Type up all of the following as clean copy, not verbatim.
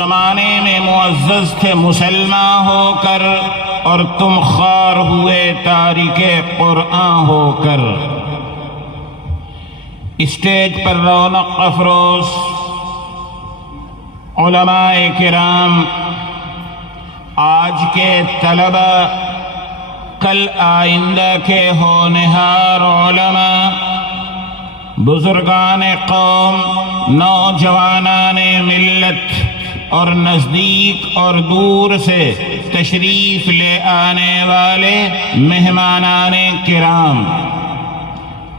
زمانے میں معزز تھے مسلمان ہو کر، اور تم خوار ہوئے تارک قرآن ہو کر۔ اسٹیج پر رونق افروز علماء کرام، آج کے طلبہ، کل آئندہ کے ہونہار علماء، بزرگان قوم، نوجوانان ملت اور نزدیک اور دور سے تشریف لے آنے والے مہمانان کرام،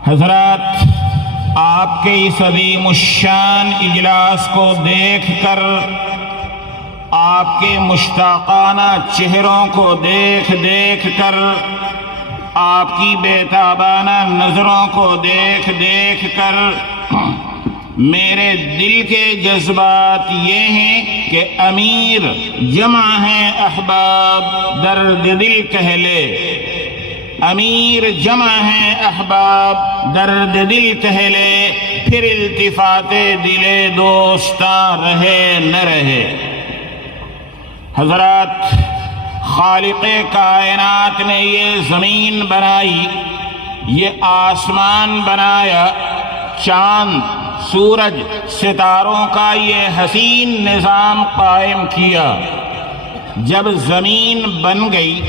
حضرات، آپ کے اس عظیم الشان اجلاس کو دیکھ کر، آپ کے مشتاقانہ چہروں کو دیکھ کر، آپ کی بےتابانہ نظروں کو دیکھ کر میرے دل کے جذبات یہ ہیں کہ امیر جمع ہیں احباب، درد دل کہہ لے۔ امیر جمع ہیں احباب، درد دل کہہ لے، پھر التفات دل دوستاں رہے نہ رہے۔ حضرات، خالق کائنات نے یہ زمین بنائی، یہ آسمان بنایا، چاند، سورج، ستاروں کا یہ حسین نظام قائم کیا۔ جب زمین بن گئی،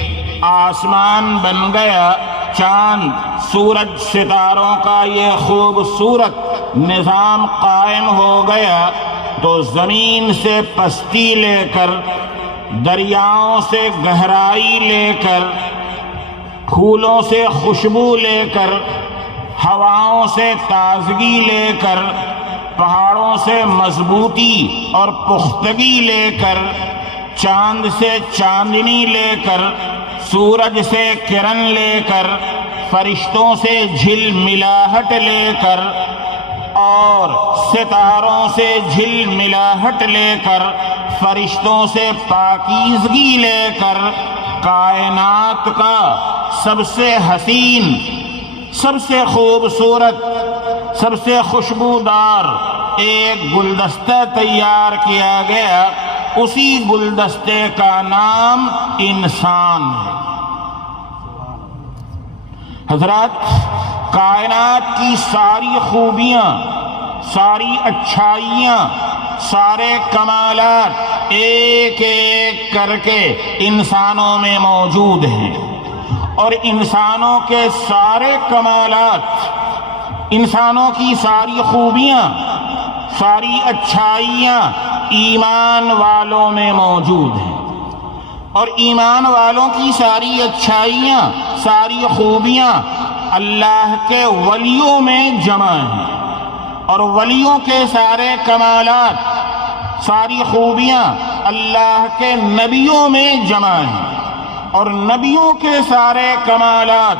آسمان بن گیا، چاند، سورج، ستاروں کا یہ خوبصورت نظام قائم ہو گیا، تو زمین سے پستی لے کر، دریاؤں سے گہرائی لے کر، پھولوں سے خوشبو لے کر، ہواؤں سے تازگی لے کر، پہاڑوں سے مضبوطی اور پختگی لے کر، چاند سے چاندنی لے کر، سورج سے کرن لے کر، فرشتوں سے جھل ملاہٹ لے کر، اور ستاروں سے جھل ملاہٹ لے کر، فرشتوں سے پاکیزگی لے کر، کائنات کا سب سے حسین، سب سے خوبصورت، سب سے خوشبودار ایک گلدستہ تیار کیا گیا۔ اسی گلدستے کا نام انسان ہے۔ حضرات، کائنات کی ساری خوبیاں، ساری اچھائیاں، سارے کمالات ایک ایک کر کے انسانوں میں موجود ہیں، اور انسانوں کے سارے کمالات، انسانوں کی ساری خوبیاں، ساری اچھائیاں ایمان والوں میں موجود ہیں، اور ایمان والوں کی ساری اچھائیاں، ساری خوبیاں اللہ کے ولیوں میں جمع ہیں، اور ولیوں کے سارے کمالات، ساری خوبیاں اللہ کے نبیوں میں جمع ہیں، اور نبیوں کے سارے کمالات،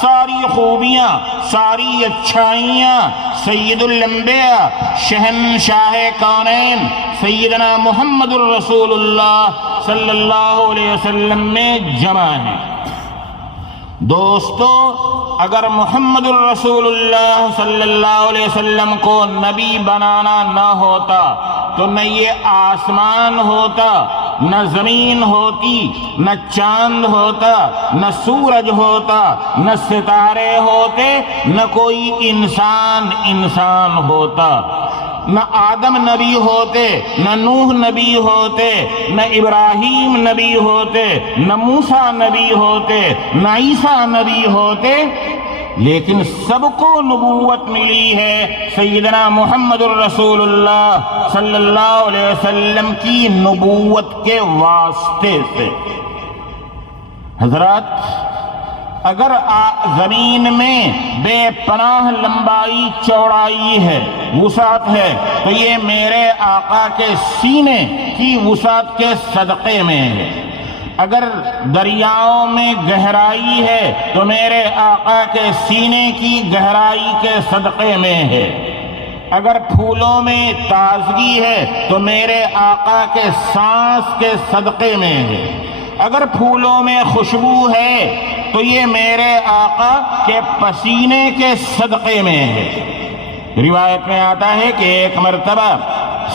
ساری خوبیاں، ساری اچھائیاں سید الانبیاء، شہنشاہ کونین، سیدنا محمد الرسول اللہ صلی اللہ علیہ وسلم میں جمع ہیں۔ دوستو، اگر محمد الرسول اللہ صلی اللہ علیہ وسلم کو نبی بنانا نہ ہوتا تو نہ یہ آسمان ہوتا، نہ زمین ہوتی، نہ چاند ہوتا، نہ سورج ہوتا، نہ ستارے ہوتے، نہ کوئی انسان ہوتا، نہ آدم نبی ہوتے، نہ نوح نبی ہوتے، نہ ابراہیم نبی ہوتے، نہ موسیٰ نبی ہوتے، نہ عیسیٰ نبی ہوتے، لیکن سب کو نبوت ملی ہے سیدنا محمد الرسول اللہ صلی اللہ علیہ وسلم کی نبوت کے واسطے سے۔ حضرات، اگر زمین میں بے پناہ لمبائی چوڑائی ہے، وسعت ہے، تو یہ میرے آقا کے سینے کی وسعت کے صدقے میں ہے۔ اگر دریاؤں میں گہرائی ہے تو میرے آقا کے سینے کی گہرائی کے صدقے میں ہے۔ اگر پھولوں میں تازگی ہے تو میرے آقا کے سانس کے صدقے میں ہے۔ اگر پھولوں میں خوشبو ہے تو یہ میرے آقا کے پسینے کے صدقے میں ہے۔ روایت میں آتا ہے کہ ایک مرتبہ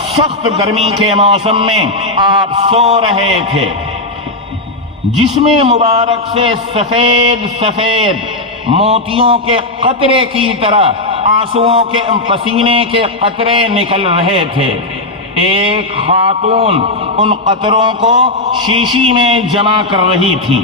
سخت گرمی کے موسم میں آپ سو رہے تھے، جسم مبارک سے سفید سفید موتیوں کے قطرے کی طرح آنسوؤں کے پسینے کے قطرے نکل رہے تھے۔ ایک خاتون ان قطروں کو شیشی میں جمع کر رہی تھی۔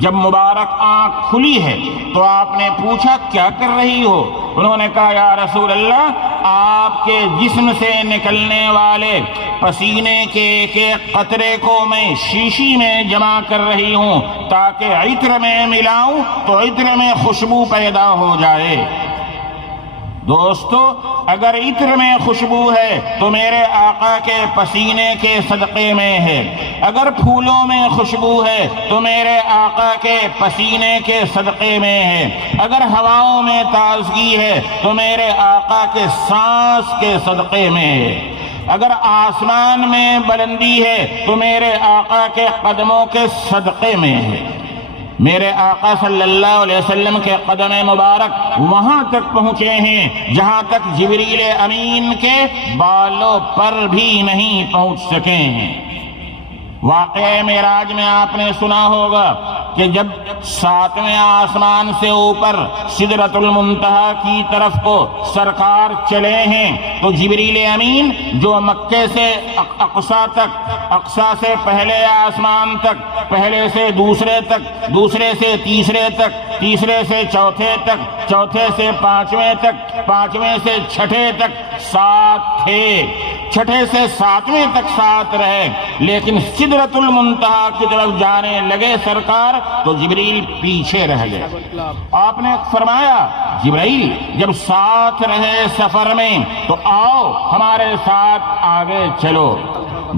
جب مبارک آنکھ کھلی ہے تو آپ نے پوچھا کیا کر رہی ہو؟ انہوں نے کہا یا رسول اللہ، آپ کے جسم سے نکلنے والے پسینے کے ایک ایک قطرے کو میں شیشی میں جمع کر رہی ہوں تاکہ عطر میں ملاؤں تو عطر میں خوشبو پیدا ہو جائے۔ دوستو، اگر عطر میں خوشبو ہے تو میرے آقا کے پسینے کے صدقے میں ہے، اگر پھولوں میں خوشبو ہے تو میرے آقا کے پسینے کے صدقے میں ہے، اگر ہواؤں میں تازگی ہے تو میرے آقا کے سانس کے صدقے میں ہے، اگر آسمان میں بلندی ہے تو میرے آقا کے قدموں کے صدقے میں ہے۔ میرے آقا صلی اللہ علیہ وسلم کے قدم مبارک وہاں تک پہنچے ہیں جہاں تک جبریل امین کے بالوں پر بھی نہیں پہنچ سکے ہیں۔ واقعہ معراج میں آپ نے سنا ہوگا کہ جب 7ویں آسمان سے اوپر سدرۃ المنتہا کی طرف کو سرکار چلے ہیں تو جبریل امین جو مکے سے اقصیٰ تک، اقصیٰ سے پہلے آسمان تک، پہلے سے دوسرے تک، دوسرے سے تیسرے تک، تیسرے سے چوتھے تک، چوتھے سے 5ویں تک، 5ویں سے 6ٹھے تک 7 تھے، 6ٹھے سے 7ویں تک 7 رہے، لیکن سدرۃ المنتہا کی طرف جانے لگے سرکار تو جبریل پیچھے رہ گئے۔ آپ نے فرمایا جبریل جب ساتھ رہے سفر میں تو آؤ ہمارے ساتھ آگے چلو۔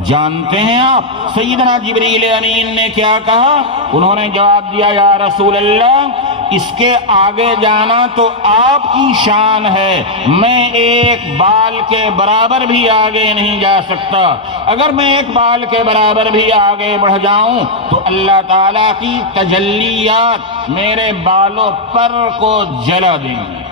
جانتے ہیں آپ سیدنا جبریل امین نے کیا کہا؟ انہوں نے جواب دیا یا رسول اللہ، اس کے آگے جانا تو آپ کی شان ہے، میں ایک بال کے برابر بھی آگے نہیں جا سکتا، اگر میں ایک بال کے برابر بھی آگے بڑھ جاؤں تو اللہ تعالیٰ کی تجلیات میرے بالوں پر کو جلا دیں گے،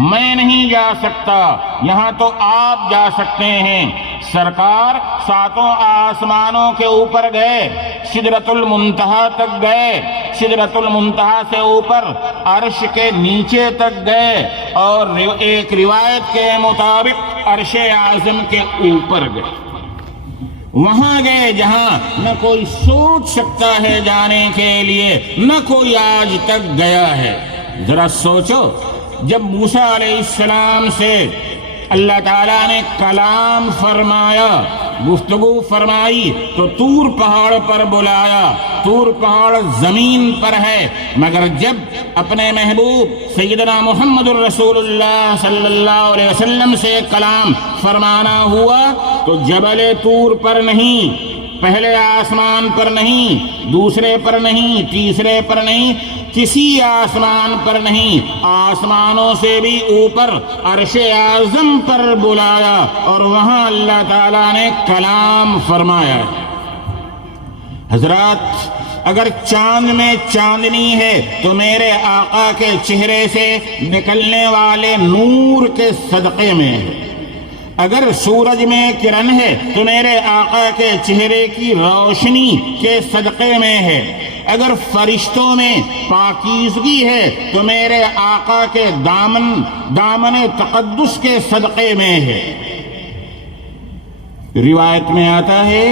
میں نہیں جا سکتا، یہاں تو آپ جا سکتے ہیں۔ سرکار 7 آسمانوں کے اوپر گئے، سدرۃ المنتہا تک گئے، سدرۃ المنتہا سے اوپر عرش کے نیچے تک گئے اور ایک روایت کے مطابق عرش اعظم کے اوپر گئے، وہاں گئے جہاں نہ کوئی سوچ سکتا ہے جانے کے لیے، نہ کوئی آج تک گیا ہے۔ ذرا سوچو، جب موسیٰ علیہ السلام سے اللہ تعالیٰ نے کلام فرمایا، گفتگو فرمائی تو طور پہاڑ پر بلایا، طور پہاڑ زمین پر ہے، مگر جب اپنے محبوب سیدنا محمد الرسول اللہ صلی اللہ علیہ وسلم سے کلام فرمانا ہوا تو جبل طور پر نہیں، پہلے آسمان پر نہیں، دوسرے پر نہیں، تیسرے پر نہیں، کسی آسمان پر نہیں، آسمانوں سے بھی اوپر عرش اعظم پر بلایا اور وہاں اللہ تعالیٰ نے کلام فرمایا۔ حضرات، اگر چاند میں چاندنی ہے تو میرے آقا کے چہرے سے نکلنے والے نور کے صدقے میں ہے، اگر سورج میں کرن ہے تو میرے آقا کے چہرے کی روشنی کے صدقے میں ہے، اگر فرشتوں میں پاکیزگی ہے تو میرے آقا کے دامن تقدس کے صدقے میں ہے۔ روایت میں آتا ہے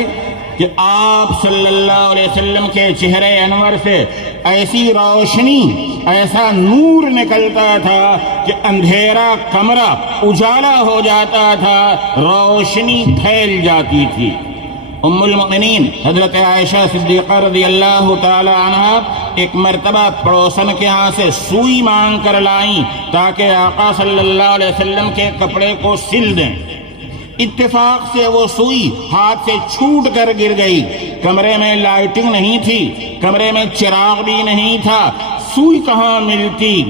کہ آپ صلی اللہ علیہ وسلم کے چہرے انور سے ایسی روشنی، ایسا نور نکلتا تھا کہ اندھیرا کمرہ اجالا ہو جاتا تھا، روشنی پھیل جاتی تھی۔ ام المؤمنین حضرت عائشہ صدیقہ رضی اللہ تعالی عنہا ایک مرتبہ پڑوسن کے ہاں سے سوئی مانگ کر لائیں تاکہ آقا صلی اللہ علیہ وسلم کے کپڑے کو سل دیں۔ اتفاق سے وہ سوئی ہاتھ سے چھوٹ کر گر گئی، کمرے میں لائٹنگ نہیں تھی، کمرے میں چراغ بھی نہیں تھا، سوئی کہاں ملتی؟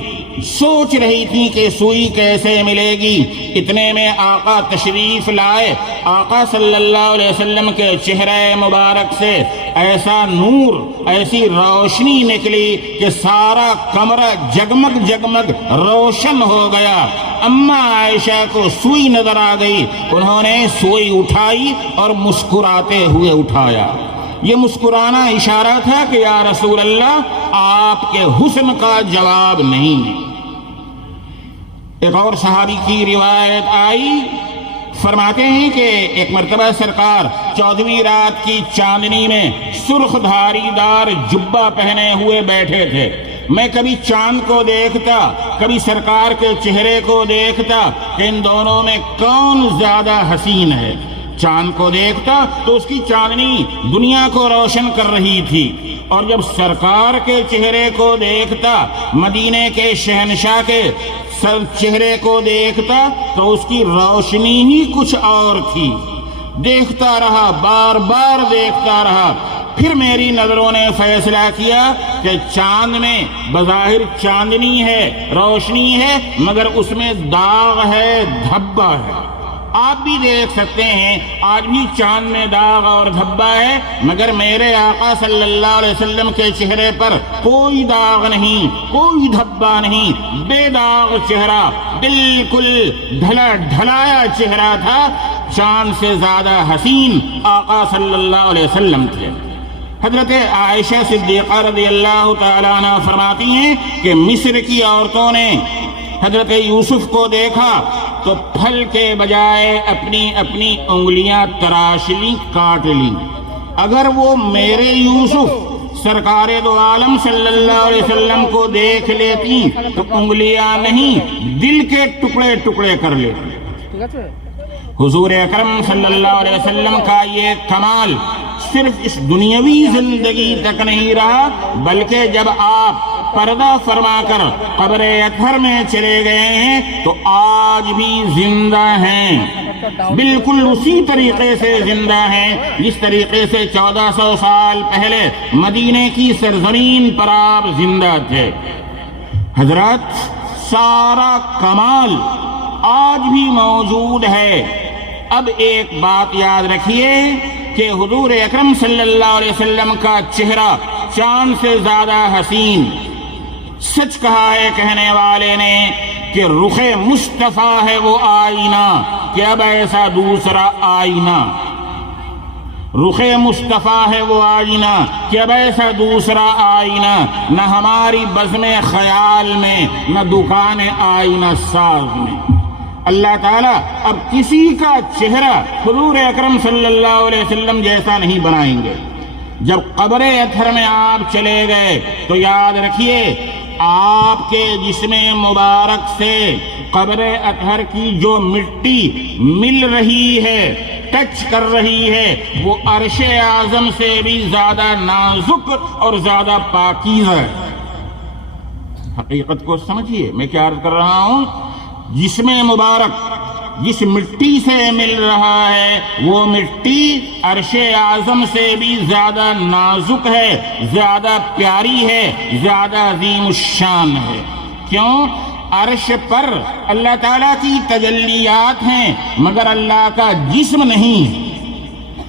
سوچ رہی تھی کہ سوئی کیسے ملے گی، اتنے میں آقا تشریف لائے۔ آقا صلی اللہ علیہ وسلم کے چہرے مبارک سے ایسا نور، ایسی روشنی نکلی کہ سارا کمرہ جگمگ جگمگ روشن ہو گیا۔ اما عائشہ کو سوئی نظر آ گئی، انہوں نے سوئی اٹھائی اور مسکراتے ہوئے اٹھایا۔ یہ مسکرانا اشارہ تھا کہ یا رسول اللہ آپ کے حسن کا جواب نہیں ہے۔ ایک اور صحابی کی روایت آئی، فرماتے ہیں کہ ایک مرتبہ سرکار 14ویں رات کی چاندنی میں سرخ دھاری دار جبہ پہنے ہوئے بیٹھے تھے۔ میں کبھی چاند کو دیکھتا، کبھی سرکار کے چہرے کو دیکھتا کہ ان دونوں میں کون زیادہ حسین ہے۔ چاند کو دیکھتا تو اس کی چاندنی دنیا کو روشن کر رہی تھی، اور جب سرکار کے چہرے کو دیکھتا، مدینے کے شہنشاہ کے چہرے کو دیکھتا تو اس کی روشنی ہی کچھ اور تھی۔ دیکھتا رہا، بار بار دیکھتا رہا۔ پھر میری نظروں نے فیصلہ کیا کہ چاند میں بظاہر چاندنی ہے، روشنی ہے، مگر اس میں داغ ہے، دھبا ہے۔ آپ بھی دیکھ سکتے ہیں آج بھی چاند میں داغ اور دھبا ہے، مگر میرے آقا صلی اللہ علیہ وسلم کے چہرے پر کوئی داغ نہیں، کوئی دھبا نہیں، بے داغ چہرہ، بالکل ڈھلا ڈھلایا چہرہ تھا۔ چاند سے زیادہ حسین آقا صلی اللہ علیہ وسلم تھے۔ حضرت عائشہ صدیقہ رضی اللہ تعالیٰ عنہ فرماتی ہیں کہ مصر کی عورتوں نے حضرت یوسف کو دیکھا تو پھل کے بجائے اپنی اپنی انگلیاں تراش لیں، کاٹ لیں۔ اگر وہ میرے یوسف سرکار دو عالم صلی اللہ علیہ وسلم کو دیکھ لیتی تو انگلیاں نہیں، دل کے ٹکڑے ٹکڑے کر لیتی۔ حضور اکرم صلی اللہ علیہ وسلم کا یہ کمال صرف اس دنیاوی زندگی تک نہیں رہا، بلکہ جب آپ پردہ فرما کر قبر اطہر میں چلے گئے ہیں تو آج بھی زندہ ہیں، بالکل اسی طریقے سے زندہ ہیں جس طریقے سے 1400 سال پہلے مدینے کی سرزمین پر آپ زندہ تھے۔ حضرات، سارا کمال آج بھی موجود ہے۔ اب ایک بات یاد رکھیے کہ حضور اکرم صلی اللہ علیہ وسلم کا چہرہ چاند سے زیادہ حسین۔ سچ کہا ہے کہنے والے نے کہ رخ مصطفیٰ ہے وہ آئینہ، کہ اب ایسا دوسرا آئینہ۔ رخ مصطفیٰ ہے وہ آئینہ، کہ اب ایسا دوسرا آئینہ نہ ہماری بزم خیال میں، نہ دکان آئینہ ساز میں۔ اللہ تعالیٰ اب کسی کا چہرہ حضور اکرم صلی اللہ علیہ وسلم جیسا نہیں بنائیں گے۔ جب قبر اطہر میں آپ چلے گئے تو یاد رکھیے آپ کے جسم مبارک سے قبر اطہر کی جو مٹی مل رہی ہے، ٹچ کر رہی ہے، وہ عرش اعظم سے بھی زیادہ نازک اور زیادہ پاکیزہ ہے۔ حقیقت کو سمجھیے، میں کیا عرض کر رہا ہوں؟ جسم مبارک جس مٹی سے مل رہا ہے وہ مٹی عرش اعظم سے بھی زیادہ نازک ہے، زیادہ پیاری ہے، زیادہ عظیم الشان ہے۔ کیوں؟ عرش پر اللہ تعالیٰ کی تجلیات ہیں، مگر اللہ کا جسم نہیں۔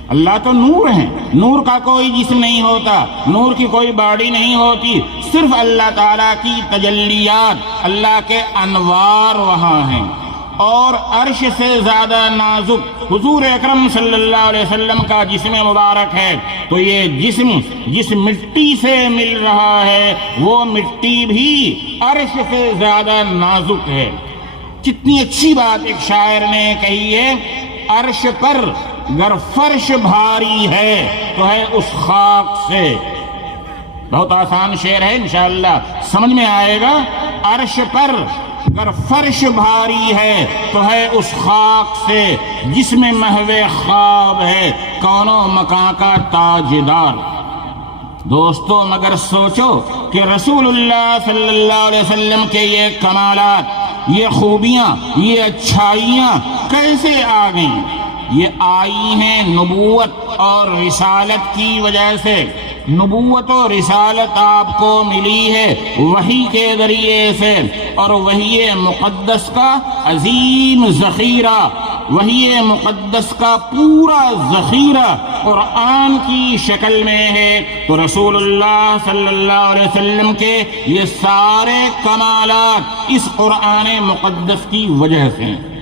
اللہ تو نور ہے، نور کا کوئی جسم نہیں ہوتا، نور کی کوئی باڈی نہیں ہوتی، صرف اللہ تعالیٰ کی تجلیات، اللہ کے انوار وہاں ہیں۔ اور عرش سے زیادہ نازک حضور اکرم صلی اللہ علیہ وسلم کا جسم مبارک ہے، تو یہ جسم جس مٹی سے مل رہا ہے وہ مٹی بھی عرش سے زیادہ نازک ہے۔ کتنی اچھی بات ایک شاعر نے کہی ہے، عرش پر گر فرش بھاری ہے تو ہے اس خاک سے۔ بہت آسان شعر ہے، انشاءاللہ سمجھ میں آئے گا۔ عرش پر گر فرش بھاری ہے تو ہے اس خاک سے، جس میں محو خواب ہے کون و مکان کا تاجدار۔ دوستو، مگر سوچو کہ رسول اللہ صلی اللہ علیہ وسلم کے یہ کمالات، یہ خوبیاں، یہ اچھائیاں کیسے آ گئیں؟ یہ آئی ہیں نبوت اور رسالت کی وجہ سے۔ نبوت و رسالت آپ کو ملی ہے وحی کے ذریعے سے، اور وحی مقدس کا عظیم ذخیرہ وحی مقدس کا پورا ذخیرہ قرآن کی شکل میں ہے، تو رسول اللہ صلی اللہ علیہ وسلم کے یہ سارے کمالات اس قرآن مقدس کی وجہ سے ہیں۔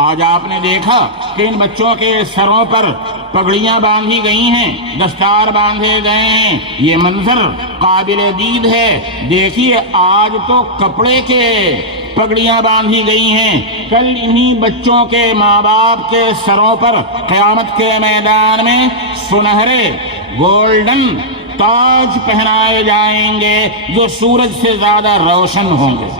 آج آپ نے دیکھا کہ ان بچوں کے سروں پر پگڑیاں باندھی گئی ہیں، دستار باندھے گئے ہیں، یہ منظر قابل دید ہے۔ دیکھیے آج تو کپڑے کے پگڑیاں باندھی گئی ہیں، کل انہی بچوں کے ماں باپ کے سروں پر قیامت کے میدان میں سنہرے گولڈن تاج پہنائے جائیں گے جو سورج سے زیادہ روشن ہوں گے۔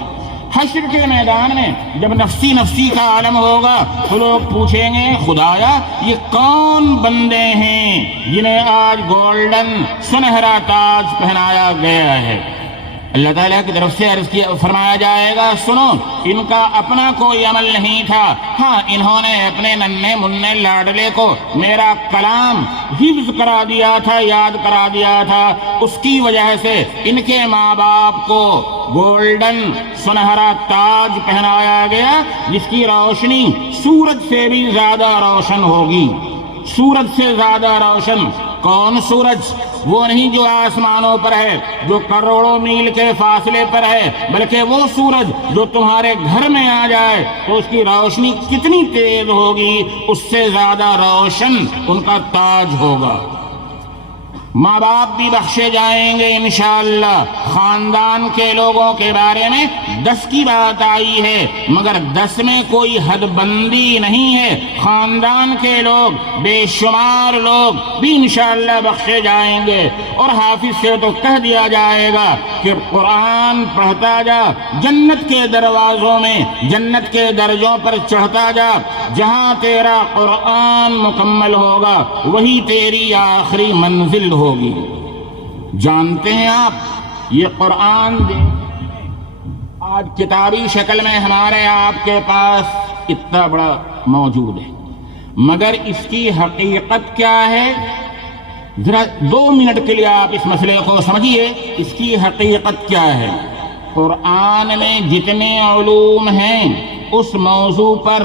حشر کے میدان میں جب نفسی نفسی کا عالم ہوگا تو لوگ پوچھیں گے خدایا یہ کون بندے ہیں جنہیں آج گولڈن سنہرا تاج پہنایا گیا ہے؟ اللہ تعالیٰ کی طرف سے عرض کیا فرمایا جائے گا سنو ان کا اپنا کوئی عمل نہیں تھا، ہاں انہوں نے اپنے ننھے منھے لاڈلے کو میرا کلام حفظ کرا دیا تھا، یاد کرا دیا تھا، اس کی وجہ سے ان کے ماں باپ کو گولڈن سنہرا تاج پہنایا گیا جس کی روشنی سورج سے بھی زیادہ روشن ہوگی۔ سورج سے زیادہ روشن کون سورج؟ وہ نہیں جو آسمانوں پر ہے، جو کروڑوں میل کے فاصلے پر ہے، بلکہ وہ سورج جو تمہارے گھر میں آ جائے تو اس کی روشنی کتنی تیز ہوگی، اس سے زیادہ روشن ان کا تاج ہوگا۔ ماں باپ بھی بخشے جائیں گے انشاءاللہ۔ خاندان کے لوگوں کے بارے میں 10 کی بات آئی ہے، مگر 10 میں کوئی حد بندی نہیں ہے۔ خاندان کے لوگ بے شمار لوگ بھی انشاءاللہ بخشے جائیں گے، اور حافظ سے تو کہہ دیا جائے گا کہ قرآن پڑھتا جا، جنت کے دروازوں میں جنت کے درجوں پر چڑھتا جا، جہاں تیرا قرآن مکمل ہوگا وہی تیری آخری منزل ہوگی۔ جانتے ہیں آپ یہ قرآن آج کتابی شکل میں ہمارے آپ کے پاس اتنا بڑا موجود ہے، مگر اس کی حقیقت کیا ہے؟ ذرا 2 منٹ کے لیے آپ اس مسئلے کو سمجھیے، اس کی حقیقت کیا ہے؟ قرآن میں جتنے علوم ہیں اس موضوع پر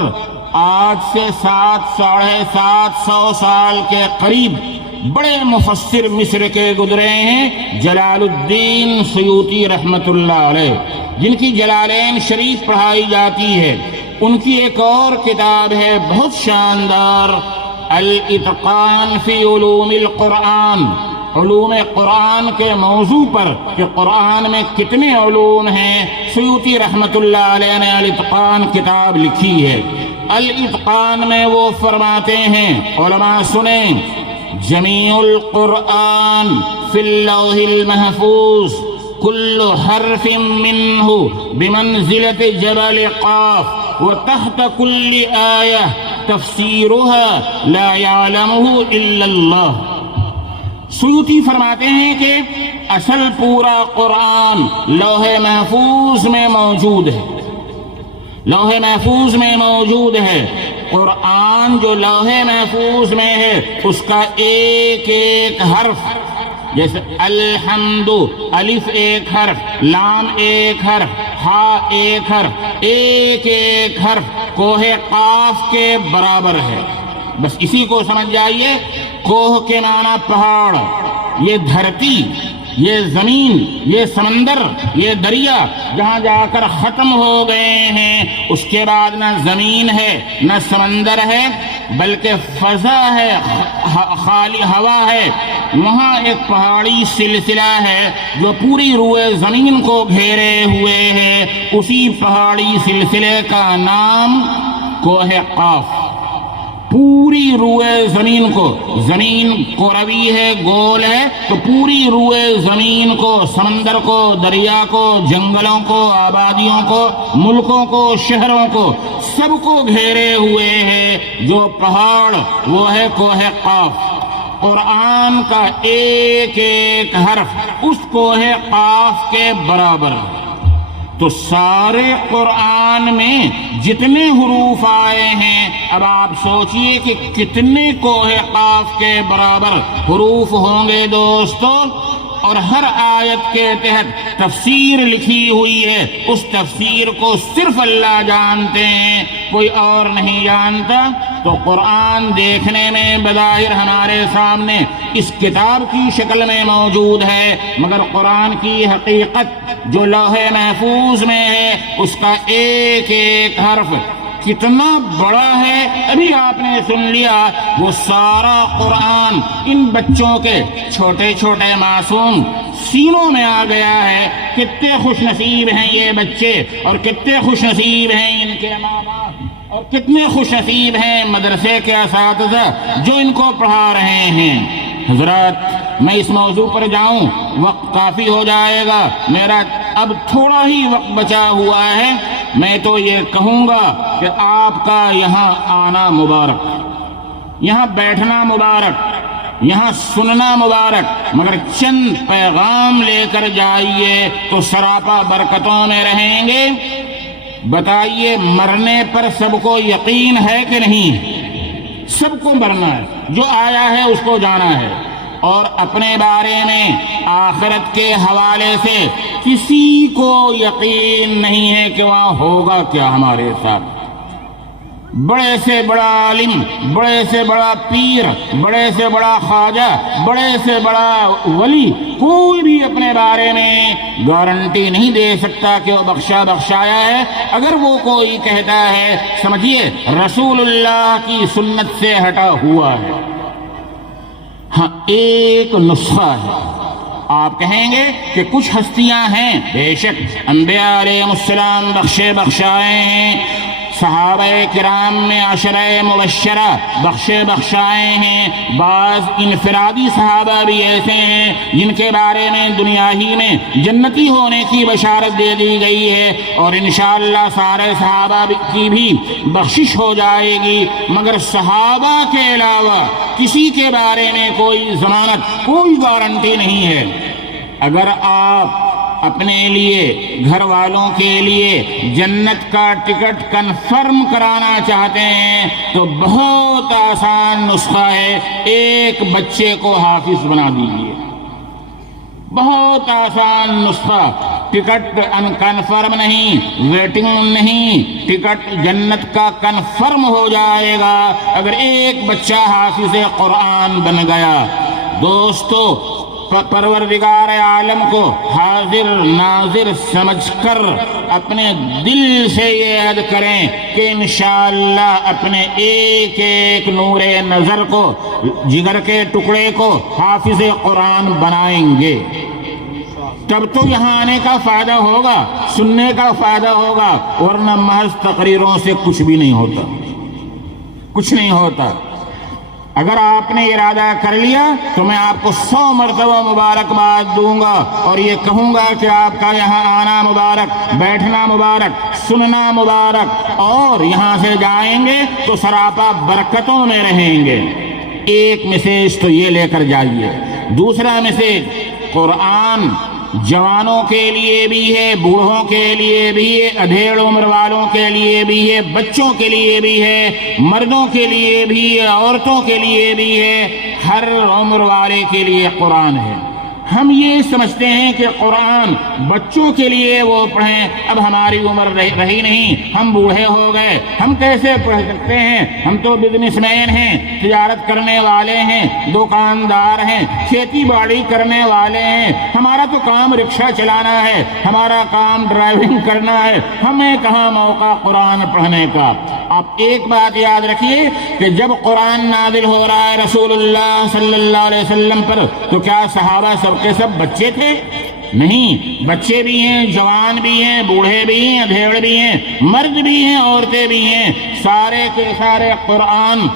آج سے 700-750 سال کے قریب بڑے مفسر مصر کے گزرے ہیں، جلال الدین سیوطی رحمت اللہ علیہ، جن کی جلالین شریف پڑھائی جاتی ہے۔ ان کی ایک اور کتاب ہے بہت شاندار، الاتقان فی علوم القرآن، علوم قرآن کے موضوع پر کہ قرآن میں کتنے علوم ہیں۔ سیوطی رحمت اللہ علیہ نے الاتقان کتاب لکھی ہے۔ الاتقان میں وہ فرماتے ہیں، علماء سنیں، جمیع القرآن فی اللوح المحفوظ کل حرف منہ بمنزلت جبل قاف وتحت کل آیہ تفسیرها لا يعلمه الا اللہ۔ سیوطی فرماتے ہیں کہ اصل پورا قرآن لوح محفوظ میں موجود ہے، لوح محفوظ میں موجود ہے۔ قرآن جو لوح محفوظ میں ہے اس کا ایک ایک حرف، جیسے الحمد، الف ایک حرف، لام ایک حرف، ہا ایک حرف، ایک ایک حرف کوہ قاف کے برابر ہے۔ بس اسی کو سمجھ جائیے، کوہ کے معنی پہاڑ، یہ دھرتی، یہ زمین، یہ سمندر، یہ دریا جہاں جا کر ختم ہو گئے ہیں، اس کے بعد نہ زمین ہے نہ سمندر ہے بلکہ فضا ہے، خالی ہوا ہے، وہاں ایک پہاڑی سلسلہ ہے جو پوری روئے زمین کو گھیرے ہوئے ہے۔ اسی پہاڑی سلسلے کا نام کوہ قاف۔ پوری روئے زمین کو، زمین کروی ہے، گول ہے، تو پوری روئے زمین کو، سمندر کو، دریا کو، جنگلوں کو، آبادیوں کو، ملکوں کو، شہروں کو، سب کو گھیرے ہوئے ہے جو پہاڑ، وہ ہے کوہ قاف۔ قرآن کا ایک ایک حرف اس کوہ قاف کے برابر ہے۔ تو سارے قرآن میں جتنے حروف آئے ہیں، اب آپ سوچئے کہ کتنے کوہ قاف کے برابر حروف ہوں گے دوستو؟ اور ہر آیت کے تحت تفسیر لکھی ہوئی ہے، اس تفسیر کو صرف اللہ جانتے ہیں، کوئی اور نہیں جانتا۔ تو قرآن دیکھنے میں بظاہر ہمارے سامنے اس کتاب کی شکل میں موجود ہے، مگر قرآن کی حقیقت جو لوح محفوظ میں ہے، اس کا ایک ایک حرف کتنا بڑا ہے ابھی آپ نے سن لیا۔ وہ سارا قرآن ان بچوں کے چھوٹے چھوٹے معصوم سینوں میں آ گیا ہے۔ کتنے خوش نصیب ہیں یہ بچے، اور کتنے خوش نصیب ہیں ان کے ماں باپ، اور کتنے خوش نصیب ہیں مدرسے کے اساتذہ جو ان کو پڑھا رہے ہیں۔ حضرات، میں اس موضوع پر جاؤں وقت کافی ہو جائے گا، میرا اب تھوڑا ہی وقت بچا ہوا ہے۔ میں تو یہ کہوں گا کہ آپ کا یہاں آنا مبارک، یہاں بیٹھنا مبارک، یہاں سننا مبارک، مگر چند پیغام لے کر جائیے تو سراپا برکتوں میں رہیں گے۔ بتائیے، مرنے پر سب کو یقین ہے کہ نہیں؟ سب کو مرنا ہے، جو آیا ہے اس کو جانا ہے، اور اپنے بارے میں آخرت کے حوالے سے کسی کو یقین نہیں ہے کہ وہاں ہوگا کیا ہمارے ساتھ۔ بڑے سے بڑا عالم، بڑے سے بڑا پیر، بڑے سے بڑا خواجہ، بڑے سے بڑا ولی، کوئی بھی اپنے بارے میں گارنٹی نہیں دے سکتا کہ وہ بخشا بخشایا ہے۔ اگر وہ کوئی کہتا ہے، سمجھیے رسول اللہ کی سنت سے ہٹا ہوا ہے۔ ہاں، ایک نسخہ ہے۔ آپ کہیں گے کہ کچھ ہستیاں ہیں، بے شک انبیاء علیہ السلام بخشے بخشائے ہیں، صحابہ کرام میں عشرہ مبشرہ بخشے بخشائے ہیں، بعض انفرادی صحابہ بھی ایسے ہیں جن کے بارے میں دنیا ہی میں جنتی ہونے کی بشارت دے دی گئی ہے، اور انشاءاللہ سارے صحابہ کی بھی بخشش ہو جائے گی، مگر صحابہ کے علاوہ کسی کے بارے میں کوئی ضمانت، کوئی گارنٹی نہیں ہے۔ اگر آپ اپنے لیے، گھر والوں کے لیے جنت کا ٹکٹ کنفرم کرانا چاہتے ہیں تو بہت آسان نسخہ ہے، ایک بچے کو حافظ بنا دیجیے۔ بہت آسان نسخہ، ٹکٹ کنفرم نہیں، ویٹنگ نہیں، ٹکٹ جنت کا کنفرم ہو جائے گا اگر ایک بچہ حافظ قرآن بن گیا۔ دوستو، پروردگار عالم کو حاضر ناظر سمجھ کر اپنے دل سے یہ عہد کریں کہ انشاءاللہ اپنے ایک ایک نور نظر کو، جگر کے ٹکڑے کو حافظ قرآن بنائیں گے۔ تب تو یہاں آنے کا فائدہ ہوگا، سننے کا فائدہ ہوگا، ورنہ محض تقریروں سے کچھ بھی نہیں ہوتا، کچھ نہیں ہوتا۔ اگر آپ نے ارادہ کر لیا تو میں آپ کو 100 مرتبہ مبارکباد دوں گا، اور یہ کہوں گا کہ آپ کا یہاں آنا مبارک، بیٹھنا مبارک، سننا مبارک، اور یہاں سے جائیں گے تو سراپا برکتوں میں رہیں گے۔ ایک میسیج تو یہ لے کر جائیے۔ دوسرا میسیج، قرآن جوانوں کے لیے بھی ہے، بوڑھوں کے لیے بھی ہے، ادھیڑ عمر والوں کے لیے بھی ہے، بچوں کے لیے بھی ہے، مردوں کے لیے بھی ہے، عورتوں کے لیے بھی ہے، ہر عمر والے کے لیے قرآن ہے۔ ہم یہ سمجھتے ہیں کہ قرآن بچوں کے لیے وہ پڑھیں، اب ہماری عمر رہی نہیں، ہم بوڑھے ہو گئے، ہم کیسے پڑھ سکتے ہیں؟ ہم تو بزنس مین ہیں، تجارت کرنے والے ہیں، دکاندار ہیں، کھیتی باڑی کرنے والے ہیں، ہمارا تو کام رکشہ چلانا ہے، ہمارا کام ڈرائیونگ کرنا ہے، ہمیں کہاں موقع قرآن پڑھنے کا؟ آپ ایک بات یاد رکھیے کہ جب قرآن نازل ہو رہا ہے رسول اللہ صلی اللہ علیہ وسلم پر، تو کیا صحابہ سب کے سب بچے تھے؟ نہیں، بچے بھی ہیں، جوان بھی ہیں، بوڑھے بھی ہیں، ادھیڑ بھی ہیں، مرد بھی ہیں، عورتیں بھی ہیں، سارے کے سارے قرآن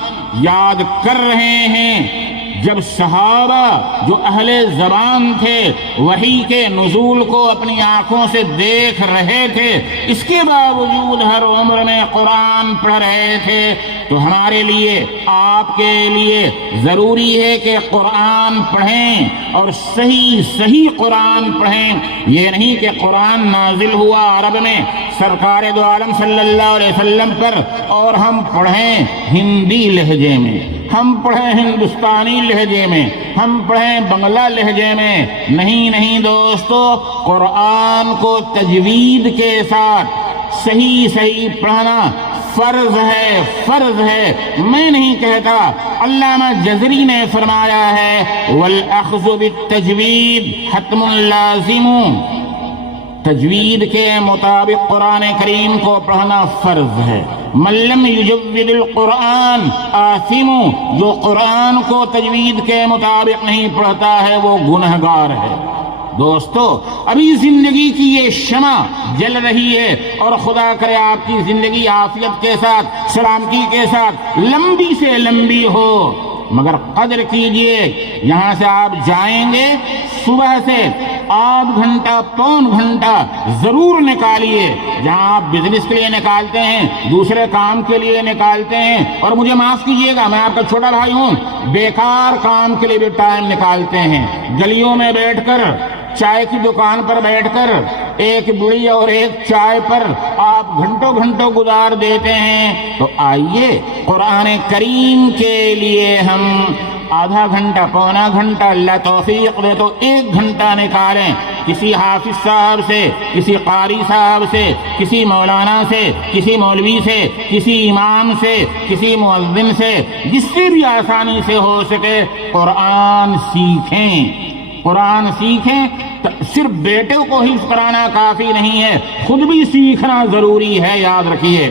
یاد کر رہے ہیں۔ جب صحابہ جو اہل زبان تھے وحی کے نزول کو اپنی آنکھوں سے دیکھ رہے تھے، اس کے باوجود ہر عمر میں قرآن پڑھ رہے تھے، تو ہمارے لیے، آپ کے لیے ضروری ہے کہ قرآن پڑھیں، اور صحیح قرآن پڑھیں۔ یہ نہیں کہ قرآن نازل ہوا عرب میں سرکار دو عالم صلی اللہ علیہ وسلم پر اور ہم پڑھیں ہندی لہجے میں۔ ہم پڑھیں ہندوستانی لہجے میں، ہم پڑھیں بنگلہ لہجے میں، نہیں دوستو، قرآن کو تجوید کے ساتھ صحیح پڑھنا فرض ہے۔ میں نہیں کہتا، علامہ جزری نے فرمایا ہے والأخذ بالتجوید حتم لازم، تجوید کے مطابق قرآن کریم کو پڑھنا فرض ہے۔ من لم یجود القرآن آثم، جو قرآن کو تجوید کے مطابق نہیں پڑھتا ہے وہ گنہگار ہے۔ دوستو، ابھی زندگی کی یہ شمع جل رہی ہے، اور خدا کرے آپ کی زندگی عافیت کے ساتھ، سلامتی کے ساتھ لمبی سے لمبی ہو، مگر قدر کیجئے، یہاں سے آپ جائیں گے صبح سے آدھ گھنٹہ پون گھنٹہ ضرور نکالیے، جہاں آپ بزنس کے لیے نکالتے ہیں، دوسرے کام کے لیے نکالتے ہیں، اور مجھے معاف کیجئے گا، میں آپ کا چھوٹا بھائی ہوں، بیکار کام کے لیے بھی ٹائم نکالتے ہیں، گلیوں میں بیٹھ کر، چائے کی دکان پر بیٹھ کر، ایک بڑی اور ایک چائے پر آپ گھنٹوں گزار دیتے ہیں۔ تو آئیے قرآن کریم کے لیے ہم آدھا گھنٹہ پونا گھنٹہ، اللہ توفیق دے تو 1 گھنٹہ نکالیں، کسی حافظ صاحب سے، کسی قاری صاحب سے، کسی مولانا سے، کسی مولوی سے، کسی امام سے، کسی مؤذن سے، جس سے بھی آسانی سے ہو سکے قرآن سیکھیں۔ صرف بیٹے کو حفظ کرانا کافی نہیں ہے، خود بھی سیکھنا ضروری ہے، یاد رکھیے۔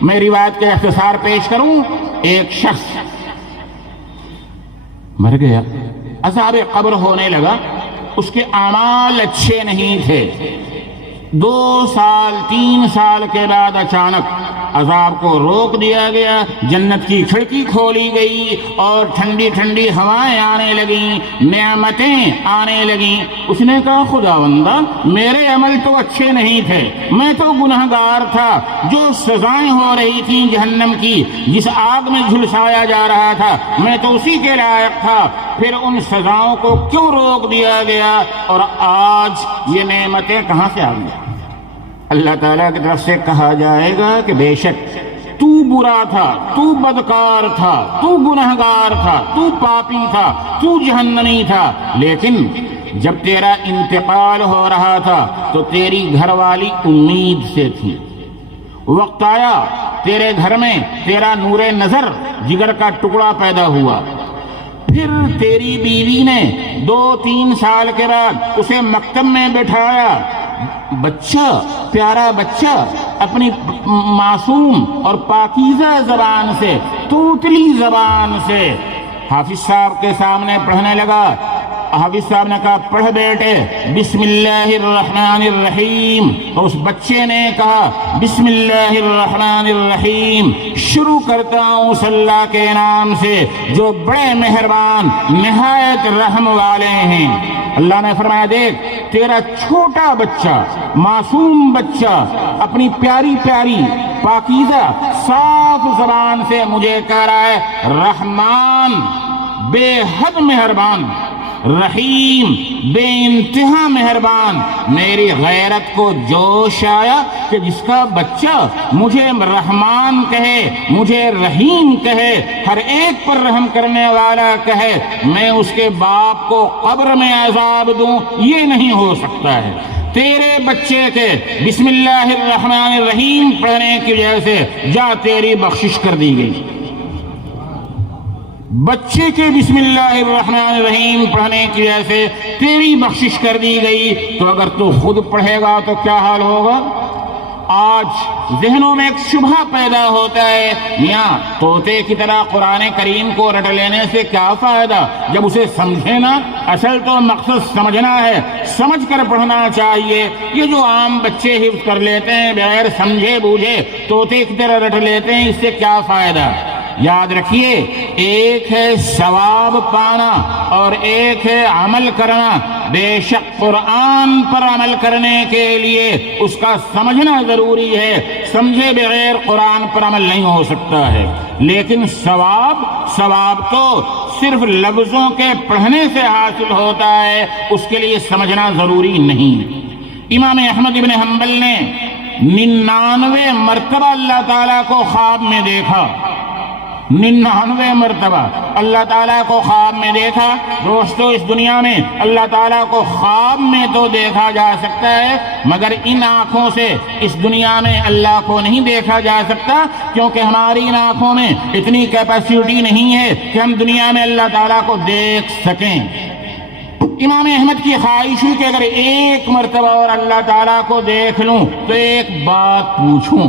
میں روایت کے اختصار پیش کروں۔ ایک شخص مر گیا، عذاب قبر ہونے لگا، اس کے اعمال اچھے نہیں تھے۔ 2 سال 3 سال کے بعد اچانک عذاب کو روک دیا گیا، جنت کی کھڑکی کھولی گئی اور ٹھنڈی ہوائیں آنے لگیں، نعمتیں آنے لگیں۔ اس نے کہا خداوندہ، میرے عمل تو اچھے نہیں تھے، میں تو گنہگار تھا، جو سزائیں ہو رہی تھیں جہنم کی، جس آگ میں جھلسایا جا رہا تھا، میں تو اسی کے لائق تھا، پھر ان سزاؤں کو کیوں روک دیا گیا اور آج یہ نعمتیں کہاں سے آ گئی؟ اللہ تعالیٰ کی طرف سے کہا جائے گا کہ بے شک تو برا تھا، تو بدکار تھا، تو گنہگار تھا، تو پاپی تھا، تو جہنمی تھا، لیکن جب تیرا انتقال ہو رہا تھا تو تیری گھر والی امید سے تھی۔ وقت آیا تیرے گھر میں تیرا نور نظر جگر کا ٹکڑا پیدا ہوا، پھر تیری بیوی نے 2-3 سال کے بعد اسے مکتب میں بٹھایا، بچہ، پیارا بچہ اپنی معصوم اور پاکیزہ زبان سے، توتلی زبان سے حافظ صاحب کے سامنے پڑھنے لگا۔ حافظ صاحب نے کہا پڑھ بیٹے بسم اللہ الرحمن الرحیم، تو اس بچے نے کہا بسم اللہ الرحمن الرحیم، شروع کرتا ہوں اس اللہ کے نام سے جو بڑے مہربان نہایت رحم والے ہیں۔ اللہ نے فرمایا دیکھ تیرا چھوٹا بچہ، معصوم بچہ اپنی پیاری پاکیزہ صاف زبان سے مجھے کہہ رہا ہے رحمان بے حد مہربان، رحیم بے انتہا مہربان۔ میری غیرت کو جوش آیا کہ جس کا بچہ مجھے رحمان کہے، مجھے رحیم کہے، ہر ایک پر رحم کرنے والا کہے، میں اس کے باپ کو قبر میں عذاب دوں، یہ نہیں ہو سکتا ہے۔ تیرے بچے کے بسم اللہ الرحمن الرحیم پڑھنے کی وجہ سے جا تیری بخشش کر دی گئی۔ بچے کے بسم اللہ الرحمن الرحیم پڑھنے کی وجہ سے تیری بخشش کر دی گئی، تو اگر تو خود پڑھے گا تو کیا حال ہوگا؟ آج ذہنوں میں ایک شبہ پیدا ہوتا ہے، میاں طوطے کی طرح قرآن کریم کو رٹ لینے سے کیا فائدہ جب اسے سمجھے نا؟ اصل تو مقصد سمجھنا ہے، سمجھ کر پڑھنا چاہیے۔ یہ جو عام بچے حفظ کر لیتے ہیں بغیر سمجھے بوجھے، طوطے کی طرح رٹ لیتے ہیں، اس سے کیا فائدہ؟ یاد رکھیے، ایک ہے ثواب پانا اور ایک ہے عمل کرنا۔ بے شک قرآن پر عمل کرنے کے لیے اس کا سمجھنا ضروری ہے، سمجھے بغیر قرآن پر عمل نہیں ہو سکتا ہے، لیکن ثواب تو صرف لفظوں کے پڑھنے سے حاصل ہوتا ہے، اس کے لیے سمجھنا ضروری نہیں۔ امام احمد بن حنبل نے 99 مرتبہ اللہ تعالیٰ کو خواب میں دیکھا، 99 مرتبہ اللہ تعالیٰ کو خواب میں دیکھا۔ دوستو اس دنیا میں اللہ تعالیٰ کو خواب میں تو دیکھا جا سکتا ہے، مگر ان آنکھوں سے اس دنیا میں اللہ کو نہیں دیکھا جا سکتا، کیونکہ ہماری ان آنکھوں میں اتنی کیپیسٹی نہیں ہے کہ ہم دنیا میں اللہ تعالیٰ کو دیکھ سکیں۔ امام احمد کی خواہش ہوئی کہ اگر ایک مرتبہ اور اللہ تعالیٰ کو دیکھ لوں تو ایک بات پوچھوں۔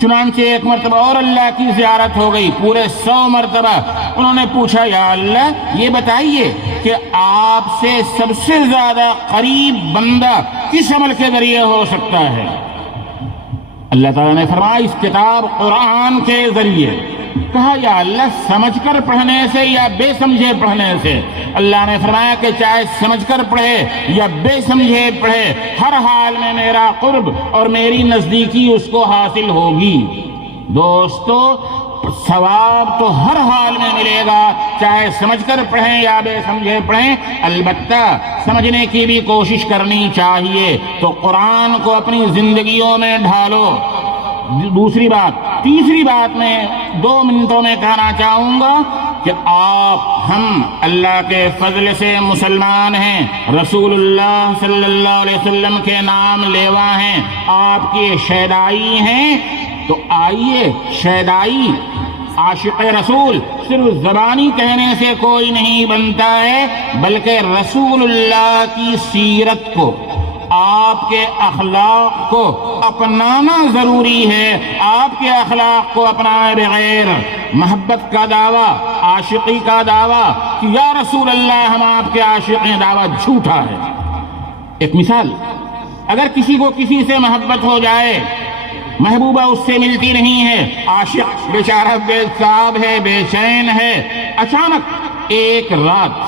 چنانچہ ایک مرتبہ اور اللہ کی زیارت ہو گئی، پورے 100 مرتبہ انہوں نے پوچھا یا اللہ یہ بتائیے کہ آپ سے سب سے زیادہ قریب بندہ کس عمل کے ذریعے ہو سکتا ہے؟ اللہ تعالیٰ نے فرمایا اس کتاب قرآن کے ذریعے۔ کہا یا اللہ سمجھ کر پڑھنے سے یا بے سمجھے پڑھنے سے؟ اللہ نے فرمایا کہ چاہے سمجھ کر پڑھے یا بے سمجھے پڑھے، ہر حال میں میرا قرب اور میری نزدیکی اس کو حاصل ہوگی۔ دوستو ثواب تو ہر حال میں ملے گا، چاہے سمجھ کر پڑھیں یا بے سمجھے پڑھیں، البتہ سمجھنے کی بھی کوشش کرنی چاہیے۔ تو قرآن کو اپنی زندگیوں میں ڈھالو۔ دوسری بات، تیسری بات میں 2 منٹوں میں کہنا چاہوں گا کہ ہم اللہ کے فضل سے مسلمان ہیں، رسول اللہ صلی اللہ علیہ وسلم کے نام لیوا ہیں، آپ کی شیدائی ہیں، تو آئیے شیدائی عاشق رسول صرف زبانی کہنے سے کوئی نہیں بنتا ہے، بلکہ رسول اللہ کی سیرت کو، آپ کے اخلاق کو اپنانا ضروری ہے۔ آپ کے اخلاق کو اپنائے بغیر محبت کا دعویٰ، عاشقی کا دعویٰ کہ یا رسول اللہ ہم آپ کے عاشق ہیں، دعویٰ جھوٹا ہے۔ ایک مثال، اگر کسی کو کسی سے محبت ہو جائے، محبوبہ اس سے ملتی نہیں ہے، عاشق بیچارہ بے صاحب ہے، بے چین ہے، اچانک ایک رات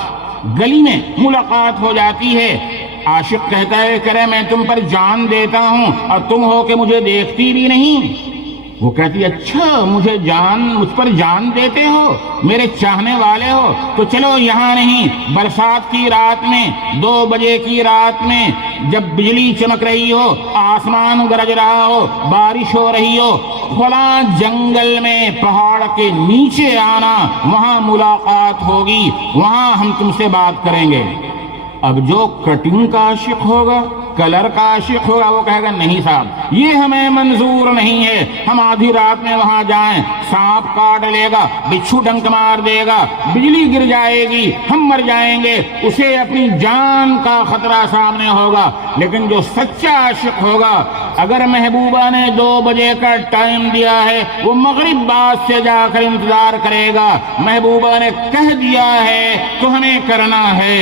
گلی میں ملاقات ہو جاتی ہے، عاشق کہتا ہے کرے میں تم پر جان دیتا ہوں اور تم ہو کہ مجھے دیکھتی بھی نہیں۔ وہ کہتی اچھا مجھ پر جان دیتے ہو، میرے چاہنے والے ہو، تو چلو یہاں نہیں، برسات کی رات میں 2 بجے کی رات میں جب بجلی چمک رہی ہو، آسمان گرج رہا ہو، بارش ہو رہی ہو، فلاں جنگل میں پہاڑ کے نیچے آنا، وہاں ملاقات ہوگی، وہاں ہم تم سے بات کریں گے۔ اب جو کٹنگ کا عاشق ہوگا، کلر کا عاشق ہوگا، وہ کہے گا نہیں صاحب یہ ہمیں منظور نہیں ہے، ہم آدھی رات میں وہاں جائیں، سانپ کاٹ لے گا، بچھو ڈنک مار دے گا، بجلی گر جائے گی، ہم مر جائیں گے، اسے اپنی جان کا خطرہ سامنے ہوگا۔ لیکن جو سچا عاشق ہوگا، اگر محبوبہ نے 2 بجے کا ٹائم دیا ہے، وہ مغرب بعد سے جا کر انتظار کرے گا، محبوبہ نے کہہ دیا ہے تو ہمیں کرنا ہے۔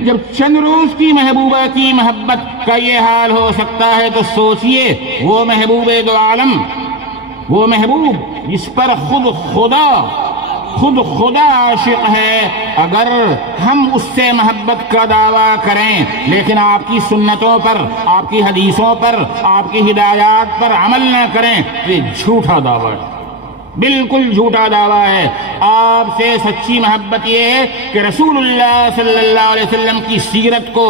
جب چند روز کی محبوبہ کی محبت کا یہ حال ہو سکتا ہے تو سوچئے وہ محبوب دو عالم، وہ محبوب جس پر خود خدا عاشق ہے، اگر ہم اس سے محبت کا دعویٰ کریں لیکن آپ کی سنتوں پر، آپ کی حدیثوں پر، آپ کی ہدایات پر عمل نہ کریں تو یہ جھوٹا دعویٰ ہے، بالکل جھوٹا دعویٰ ہے۔ آپ سے سچی محبت یہ ہے کہ رسول اللہ صلی اللہ علیہ وسلم کی سیرت کو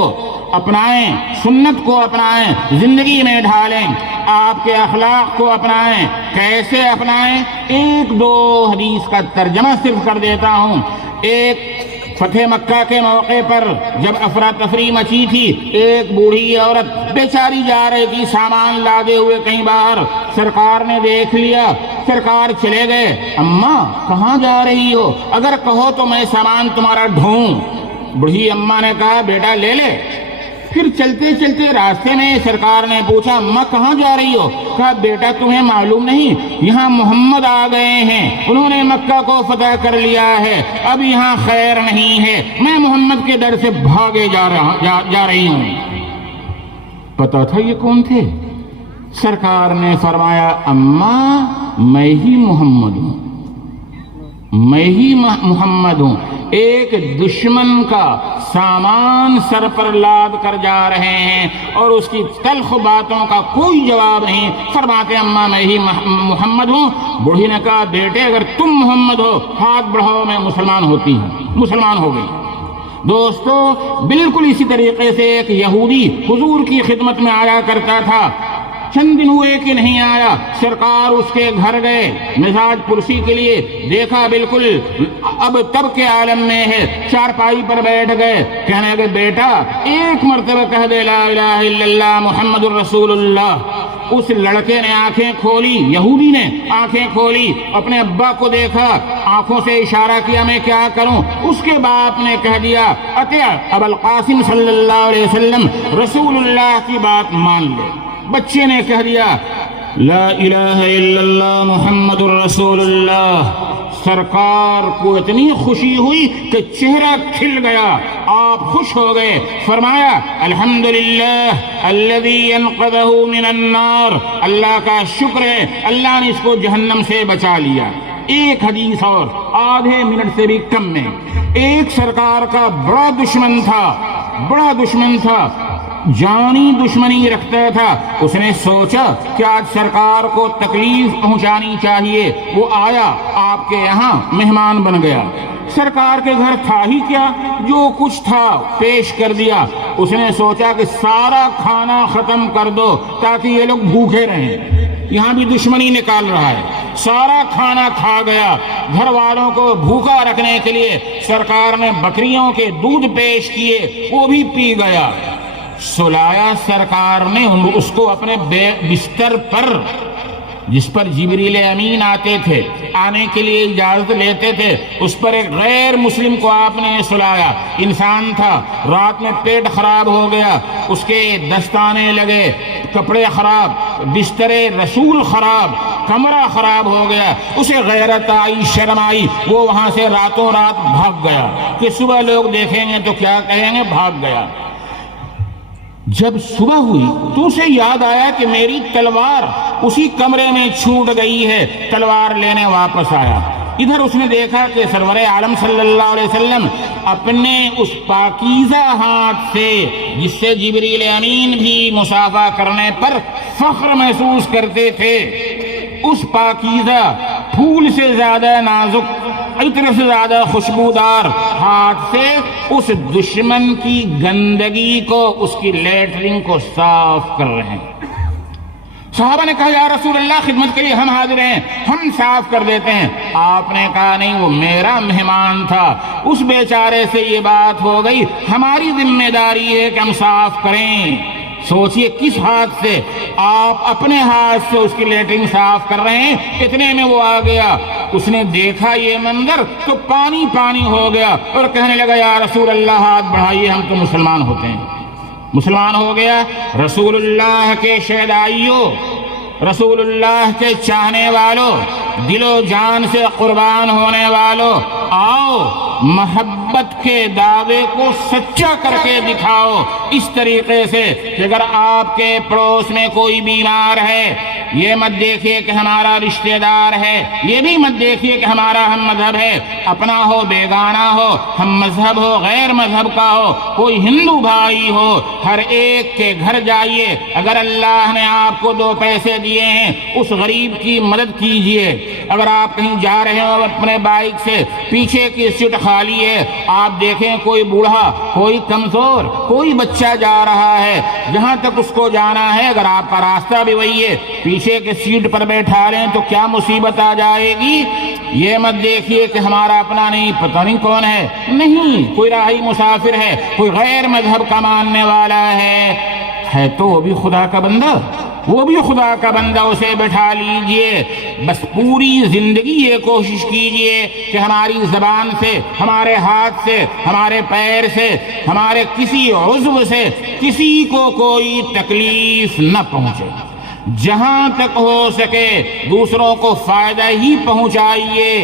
اپنائیں، سنت کو اپنائیں، زندگی میں ڈھالیں، آپ کے اخلاق کو اپنائیں۔ کیسے اپنائیں؟ 1-2 حدیث کا ترجمہ صرف کر دیتا ہوں۔ ایک فتح مکہ کے موقع پر جب افراتفری مچی تھی، ایک بوڑھی عورت بیچاری جا رہی تھی سامان لادے ہوئے کہیں باہر، سرکار نے دیکھ لیا، سرکار چلے گئے، اماں کہاں جا رہی ہو؟ اگر کہو تو میں سامان تمہارا ڈھوں۔ بوڑھی اماں نے کہا بیٹا لے لے۔ پھر چلتے چلتے راستے میں سرکار نے پوچھا اماں کہاں جا رہی ہو؟ کہا بیٹا تمہیں معلوم نہیں یہاں محمد آ گئے ہیں، انہوں نے مکہ کو فتح کر لیا ہے، اب یہاں خیر نہیں ہے، میں محمد کے در سے بھاگے جا رہی ہوں۔ پتا تھا یہ کون تھے؟ سرکار نے فرمایا اماں میں ہی محمد ہوں، میں ہی محمد ہوں، ایک دشمن کا سامان سر پر لاد کر جا رہے ہیں اور اس کی تلخ باتوں کا کوئی جواب نہیں، فرماتے اماں میں ہی محمد ہوں۔ بوڑھی نے کہا بیٹے اگر تم محمد ہو ہاتھ بڑھاؤ، میں مسلمان ہوتی ہوں، مسلمان ہو گئی۔ دوستو بالکل اسی طریقے سے ایک یہودی حضور کی خدمت میں آیا کرتا تھا، چند دن ہوئے کہ نہیں آیا، سرکار اس کے گھر گئے مزاج پرسی کے لیے، دیکھا بالکل اب تب کے عالم میں ہے، چارپائی پر بیٹھ گئے، کہنے لگے بیٹا ایک مرتبہ کہہ دے لا الہ الا اللہ محمد الرسول اللہ۔ اس لڑکے نے آنکھیں کھولی، یہودی نے آنکھیں کھولی، اپنے ابا کو دیکھا، آنکھوں سے اشارہ کیا میں کیا کروں، اس کے باپ نے کہہ دیا اطیع ابا القاسم صلی اللہ علیہ وسلم، رسول اللہ کی بات مان لے۔ بچے نے کہہ دیا لا الہ الا اللہ محمد الرسول اللہ۔ سرکار کو اتنی خوشی ہوئی کہ چہرہ کھل گیا، آپ خوش ہو گئے، فرمایا الحمدللہ الذی انقذہ من النار، اللہ کا شکر ہے اللہ نے اس کو جہنم سے بچا لیا۔ ایک حدیث اور آدھے منٹ سے بھی کم میں، ایک سرکار کا بڑا دشمن تھا، جانی دشمنی رکھتا تھا، اس نے سوچا کہ آج سرکار کو تکلیف پہنچانی چاہیے، وہ آیا آپ کے یہاں مہمان بن گیا، سرکار کے گھر تھا ہی کیا، جو کچھ تھا پیش کر دیا، اس نے سوچا کہ سارا کھانا ختم کر دو تاکہ یہ لوگ بھوکے رہیں، یہاں بھی دشمنی نکال رہا ہے، سارا کھانا کھا گیا، گھر والوں کو بھوکا رکھنے کے لیے سرکار نے بکریوں کے دودھ پیش کیے، وہ بھی پی گیا، سلایا سرکار نے اس کو اپنے بستر پر، جس پر جبریل امین آتے تھے، آنے کے لیے اجازت لیتے تھے، اس پر ایک غیر مسلم کو آپ نے سلایا، انسان تھا، رات میں پیٹ خراب ہو گیا، اس کے دستانے لگے، کپڑے خراب، بستر رسول خراب، کمرہ خراب ہو گیا، اسے غیرت آئی، شرم آئی، وہ وہاں سے راتوں رات بھاگ گیا کہ صبح لوگ دیکھیں گے تو کیا کہیں گے، بھاگ گیا۔ جب صبح ہوئی تو اسے یاد آیا کہ میری تلوار اسی کمرے میں چھوٹ گئی ہے، تلوار لینے واپس آیا، ادھر اس نے دیکھا کہ سرور عالم صلی اللہ علیہ وسلم اپنے اس پاکیزہ ہاتھ سے، جس سے جبریل امین بھی مصافحہ کرنے پر فخر محسوس کرتے تھے، اس پاکیزہ پھول سے زیادہ نازک، عطر سے زیادہ خوشبودار ہاتھ سے اس دشمن کی گندگی کو، اس کی لیٹرنگ کو صاف کر رہے ہیں۔ صحابہ نے کہا یا رسول اللہ خدمت کے لیے ہم حاضر ہیں، ہم صاف کر دیتے ہیں۔ آپ نے کہا نہیں، وہ میرا مہمان تھا، اس بیچارے سے یہ بات ہو گئی، ہماری ذمہ داری ہے کہ ہم صاف کریں۔ سوچئے کس ہاتھ سے، آپ اپنے ہاتھ سے اس کی لیٹرنگ صاف کر رہے ہیں، اتنے میں وہ آ گیا، اس نے دیکھا یہ منظر تو پانی پانی ہو گیا اور کہنے لگا یا رسول اللہ ہاتھ بڑھائیے، ہم تو مسلمان ہوتے ہیں۔ مسلمان ہو گیا۔ رسول اللہ کے شہدائیوں، رسول اللہ کے چاہنے والوں، دل و جان سے قربان ہونے والوں، آؤ محبت کے دعوے کو سچا کر کے دکھاؤ، اس طریقے سے کہ اگر آپ کے پڑوس میں کوئی بیمار ہے، یہ مت دیکھیے کہ ہمارا رشتہ دار ہے، یہ بھی مت دیکھیے کہ ہمارا ہم مذہب ہے، اپنا ہو بیگانہ ہو، ہم مذہب ہو غیر مذہب کا ہو، کوئی ہندو بھائی ہو، ہر ایک کے گھر جائیے، اگر اللہ نے آپ کو 2 پیسے دیے ہیں اس غریب کی مدد کیجیے۔ اگر آپ کہیں جا رہے ہو اپنے بائک سے، پیچھے کی سیٹ خالی ہے، آپ دیکھیں کوئی بوڑھا، کوئی کمزور، کوئی بچہ جا رہا ہے، جہاں تک اس کو جانا ہے، اگر آپ کا راستہ بھی وہی ہے، پیچھے کے سیٹ پر بیٹھا لیں تو کیا مصیبت آ جائے گی۔ یہ مت دیکھیے کہ ہمارا اپنا نہیں، پتہ نہیں کون ہے، نہیں، کوئی راہی مسافر ہے، کوئی غیر مذہب کا ماننے والا ہے تو وہ بھی خدا کا بندہ، وہ بھی خدا کا بندہ، اسے بٹھا لیجئے۔ بس پوری زندگی یہ کوشش کیجئے کہ ہماری زبان سے، ہمارے ہاتھ سے، ہمارے پیر سے، ہمارے کسی عضو سے کسی کو کوئی تکلیف نہ پہنچے، جہاں تک ہو سکے دوسروں کو فائدہ ہی پہنچائیے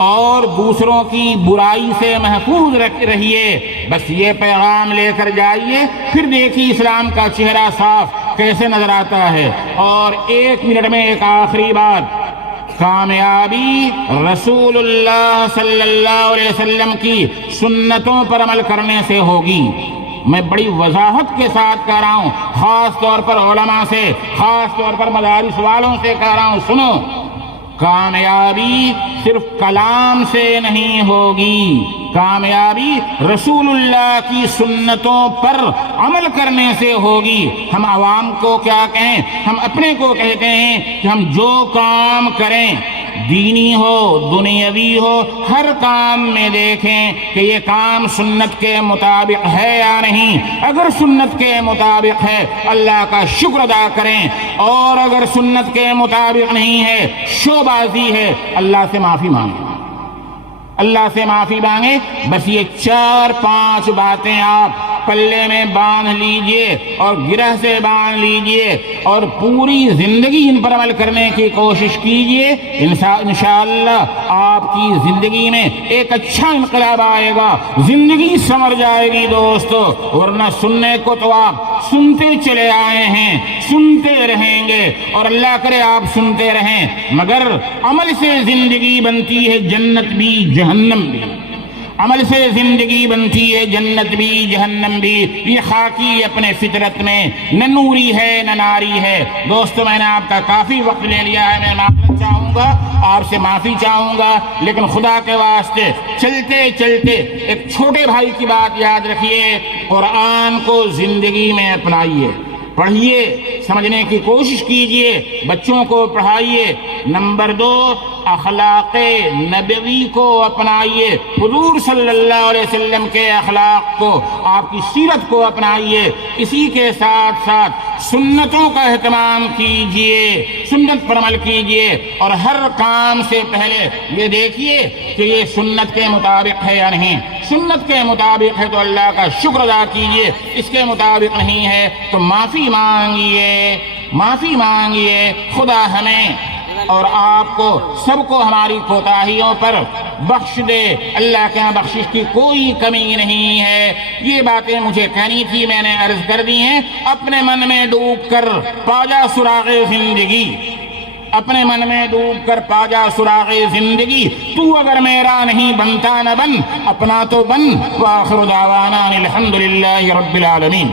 اور دوسروں کی برائی سے محفوظ رہیے، بس یہ پیغام لے کر جائیے، پھر دیکھیے اسلام کا چہرہ صاف کیسے نظر آتا ہے۔ اور 1 منٹ میں ایک آخری بات، کامیابی رسول اللہ صلی اللہ علیہ وسلم کی سنتوں پر عمل کرنے سے ہوگی۔ میں بڑی وضاحت کے ساتھ کہہ رہا ہوں، خاص طور پر علماء سے، خاص طور پر مدارس والوں سے کہہ رہا ہوں، سنو، کامیابی صرف کلام سے نہیں ہوگی، کامیابی رسول اللہ کی سنتوں پر عمل کرنے سے ہوگی۔ ہم عوام کو کیا کہیں؟ ہم اپنے کو کہتے ہیں کہ ہم جو کام کریں، دینی ہو دنیاوی ہو، ہر کام میں دیکھیں کہ یہ کام سنت کے مطابق ہے یا نہیں۔ اگر سنت کے مطابق ہے اللہ کا شکر ادا کریں، اور اگر سنت کے مطابق نہیں ہے، شو بازی ہے، اللہ سے معافی مانگیں، اللہ سے معافی مانگیں۔ بس یہ 4-5 باتیں آپ پلے میں باندھ لیجئے اور گرہ سے باندھ لیجئے اور پوری زندگی ان پر عمل کرنے کی کوشش کیجئے۔ انشاءاللہ آپ کی زندگی میں ایک اچھا انقلاب آئے گا، زندگی سنور جائے گی دوستو۔ ورنہ سننے کو تو آپ سنتے چلے آئے ہیں، سنتے رہیں گے، اور اللہ کرے آپ سنتے رہیں، مگر عمل سے زندگی بنتی ہے جنت بھی جہنم بھی، عمل سے زندگی بنتی ہے جنت بھی جہنم بھی۔ یہ خاکی اپنے فطرت میں نہ نوری ہے نہ ناری ہے۔ دوستو میں نے آپ کا کافی وقت لے لیا ہے، میں معذرت چاہوں گا، آپ سے معافی چاہوں گا، لیکن خدا کے واسطے چلتے چلتے ایک چھوٹے بھائی کی بات یاد رکھیے، قرآن کو زندگی میں اپنائیے، پڑھیے، سمجھنے کی کوشش کیجئے، بچوں کو پڑھائیے۔ نمبر 2، اخلاق نبوی کو اپنائیے، حضور صلی اللہ علیہ وسلم کے اخلاق کو، آپ کی سیرت کو اپنائیے۔ اسی کے ساتھ ساتھ سنتوں کا اہتمام کیجئے، سنت پر عمل کیجئے، اور ہر کام سے پہلے یہ دیکھیے کہ یہ سنت کے مطابق ہے یا نہیں۔ سنت کے مطابق ہے تو اللہ کا شکر ادا کیجئے، اس کے مطابق نہیں ہے تو معافی مانگیے، معافی مانگیے۔ خدا ہمیں اور آپ کو سب کو ہماری کوتاہیوں پر بخش دے، اللہ کے یہاں بخشش کی کوئی کمی نہیں ہے۔ یہ باتیں مجھے کہنی تھی، میں نے عرض کر دی ہیں۔ اپنے من میں ڈوب کر پا جا سراغ زندگی، اپنے من میں ڈوب کر پا جا سراغ زندگی، تو اگر میرا نہیں بنتا نہ بن، اپنا تو بن۔ وآخر دعوانا الحمدللہ رب العالمین۔